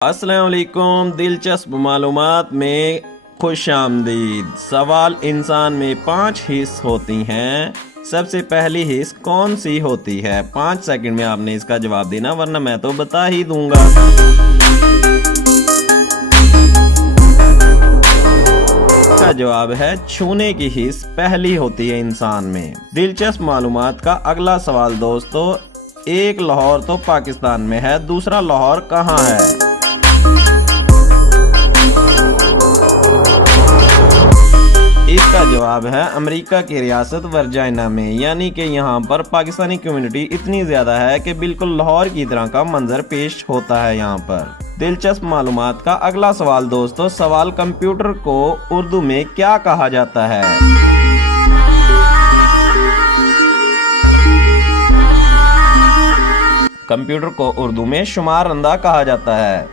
अस्सलाम वालेकुम। दिलचस्प मालूमात में खुश आमदीद। सवाल, इंसान में 5 हिस्स होती हैं, सबसे पहली हिस्स कौन सी होती है? 5 सेकंड में आपने इसका जवाब देना, वरना मैं तो बता ही दूंगा। इसका जवाब है छूने की हिस्स पहली होती है इंसान में। दिलचस्प मालूमात का अगला सवाल दोस्तों, एक लाहौर तो पाकिस्तान में है, दूसरा लाहौर कहाँ है? इसका जवाब है अमेरिका की रियासत वर्जीनिया में, यानी कि यहाँ पर पाकिस्तानी कम्युनिटी इतनी ज्यादा है कि बिल्कुल लाहौर की तरह का मंजर पेश होता है यहाँ पर। दिलचस्प मालूमात का अगला सवाल दोस्तों, सवाल, कंप्यूटर को उर्दू में क्या कहा जाता है? कंप्यूटर को उर्दू में शुमारंदा कहा जाता है।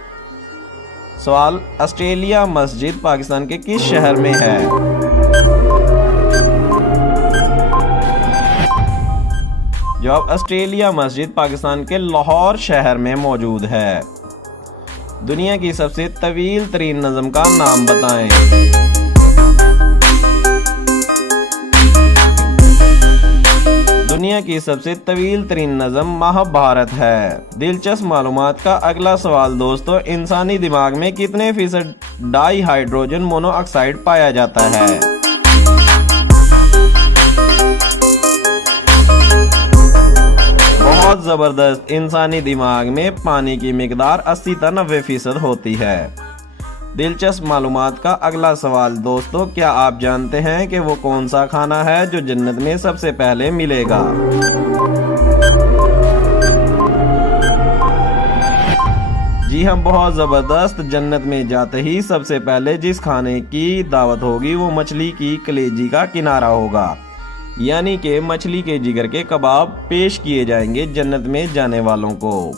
सवाल, ऑस्ट्रेलिया मस्जिद पाकिस्तान के किस शहर में है? जवाब, ऑस्ट्रेलिया मस्जिद पाकिस्तान के लाहौर शहर में मौजूद है। दुनिया की सबसे तवील तरीन नज़म का नाम बताएं। दुनिया की सबसे तवील तरीन नज़म महाभारत है। दिलचस्प मालूमात का अगला सवाल दोस्तों, इंसानी दिमाग में कितने फीसद डाई हाइड्रोजन मोनोऑक्साइड पाया जाता है? बहुत ज़बरदस्त। इंसानी दिमाग में पानी की मिकदार 80 से 90% होती है। दिलचस्प मालूमात का अगला सवाल दोस्तों, क्या आप जानते हैं कि वो कौन सा खाना है जो जन्नत में सबसे पहले मिलेगा? जी हाँ, बहुत ज़बरदस्त। जन्नत में जाते ही सबसे पहले जिस खाने की दावत होगी वो मछली की कलेजी का किनारा होगा, यानी कि मछली के जिगर के कबाब पेश किए जाएंगे जन्नत में जाने वालों को।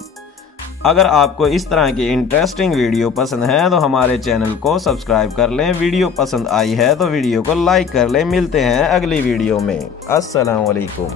अगर आपको इस तरह की इंटरेस्टिंग वीडियो पसंद है तो हमारे चैनल को सब्सक्राइब कर लें। वीडियो पसंद आई है तो वीडियो को लाइक कर लें। मिलते हैं अगली वीडियो में। अस्सलाम वालेकुम।